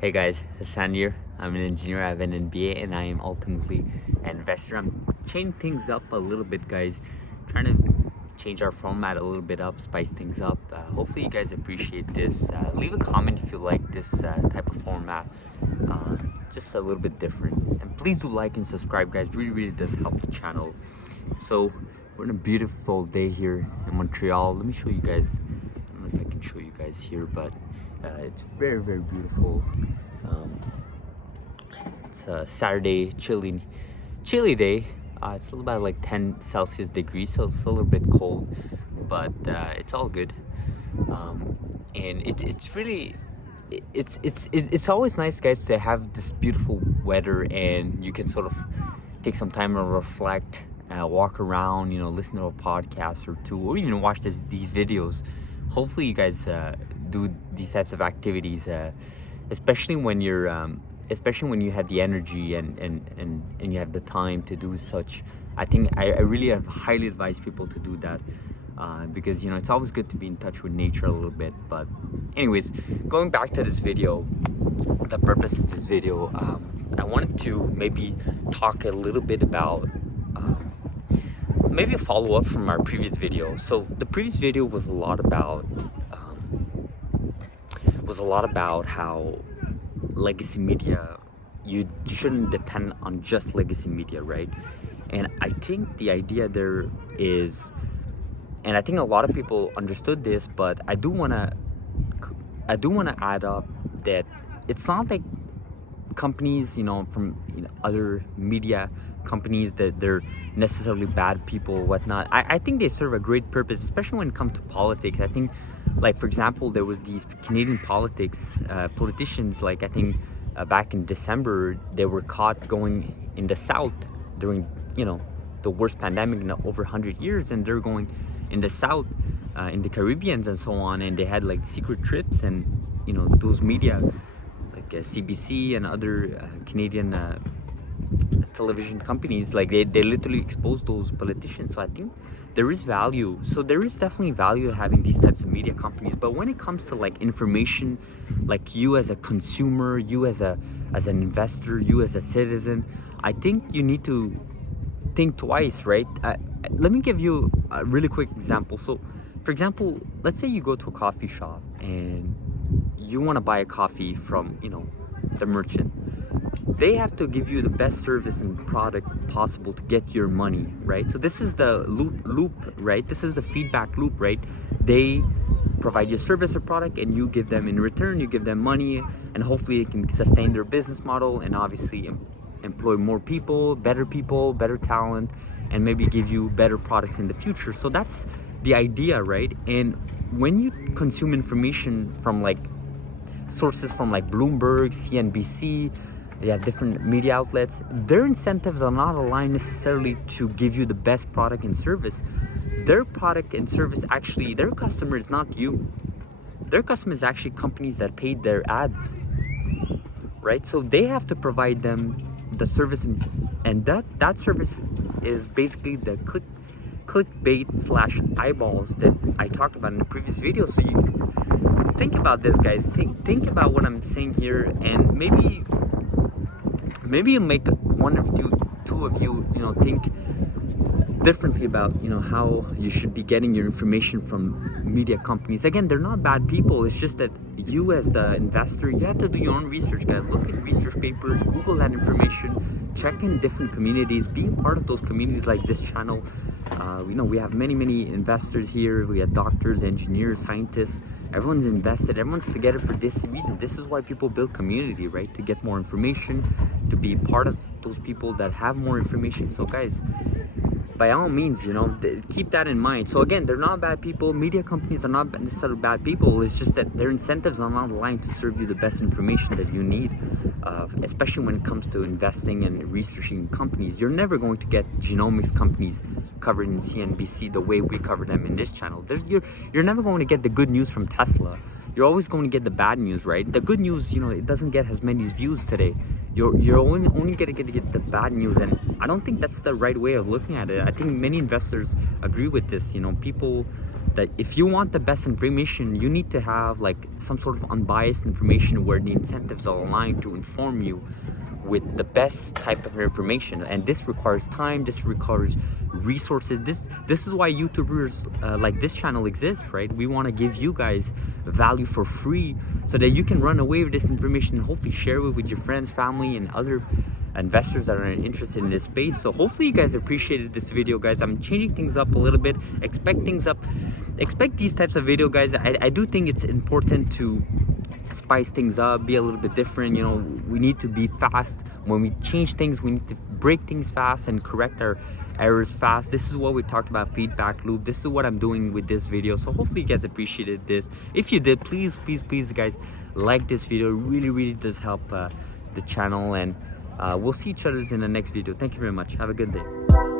Hey guys, Hassan here. I'm an engineer. I have an MBA and I am ultimately an investor. I'm changing things up a little bit, guys. Trying to change our format a little bit up, spice things up. Hopefully, you guys appreciate this. Leave a comment if you like this type of format. Just a little bit different. And please do like and subscribe, guys. Really does help the channel. So, we're on a beautiful day here in Montreal. Let me show you guys. I don't know if I can show you guys here, but it's very beautiful. It's a Saturday, chilly day. It's about like 10 Celsius degrees, so it's a little bit cold, but it's all good. And it's always nice, guys, to have this beautiful weather, and you can sort of take some time and reflect, walk around, listen to a podcast or two, or even watch these videos. Hopefully, you guys do these types of activities, especially when you have the energy and you have the time to do such. I think I really have highly advise people to do that, because it's always good to be in touch with nature a little bit. But anyways, going back to this video, the purpose of this video, I wanted to maybe talk a little bit about maybe a follow-up from our previous video. So the previous video was a lot about how legacy media, you shouldn't depend on just legacy media, right? And I think the idea there is, and I think a lot of people understood this, but I do want to add up that it's not like companies, from other media companies, that they're necessarily bad people or whatnot. I think they serve a great purpose, especially when it comes to politics. I think, like, for example, there was these Canadian politicians, like I think back in December, they were caught going in the South during the worst pandemic in over 100 years, and they're going in the South, in the Caribbeans and so on, and they had like secret trips, and those media like CBC and other Canadian television companies, like they literally expose those politicians. So I think there is value. So there is definitely value having these types of media companies. But when it comes to like information, like you as a consumer, you as an investor, you as a citizen, I think you need to think twice, right? Let me give you a really quick example. So for example, let's say you go to a coffee shop and you want to buy a coffee from the merchant. They have to give you the best service and product possible to get your money, right? So this is the loop, right? This is the feedback loop, right? They provide you a service or product, and you give them, in return, you give them money, and hopefully it can sustain their business model, and obviously employ more people, better talent, and maybe give you better products in the future. So that's the idea, right? And when you consume information from like sources from like Bloomberg, CNBC, they have different media outlets, their incentives are not aligned necessarily to give you the best product and service. Their product and service, actually, their customer is not you. Their customer is actually companies that paid their ads, right? So they have to provide them the service, and that service is basically the clickbait / eyeballs that I talked about in the previous video. So you think about this, guys. Think about what I'm saying here, and maybe you make one of two of you, think differently about, how you should be getting your information from media companies. Again, they're not bad people. It's just that you as the investor, you have to do your own research, guys. Look at research papers, Google that information, check in different communities, be a part of those communities like this channel. We have many investors here. We have doctors, engineers, scientists. Everyone's invested. Everyone's together for this reason. This is why people build community, right? To get more information, to be part of those people that have more information. So guys, by all means, keep that in mind. So again, they're not bad people. Media companies are not necessarily bad people. It's just that their incentives are not aligned to serve you the best information that you need, especially when it comes to investing and researching companies. You're never going to get genomics companies covered in CNBC the way we cover them in this channel. You're never going to get the good news from Tesla. You're always going to get the bad news, right? The good news, it doesn't get as many views today. You're only going to get the bad news, and I don't think that's the right way of looking at it. I think many investors agree with this. People that if you want the best information, you need to have like some sort of unbiased information where the incentives are aligned to inform you with the best type of information. And this requires time, this requires resources. This is why YouTubers like this channel exists, right? We want to give you guys value for free so that you can run away with this information and hopefully share it with your friends, family, and other investors that are interested in this space. So hopefully you guys appreciated this video, guys. I'm changing things up a little bit. Expect these types of video, guys. I do think it's important to spice things up, be a little bit different. You know, we need to be fast when we change things. We need to break things fast and correct our errors fast. This is what we talked about, feedback loop. This is what I'm doing with this video. So hopefully you guys appreciated this. If you did, please guys, like this video. It really does help the channel, and we'll see each other in the next video. Thank you very much. Have a good day.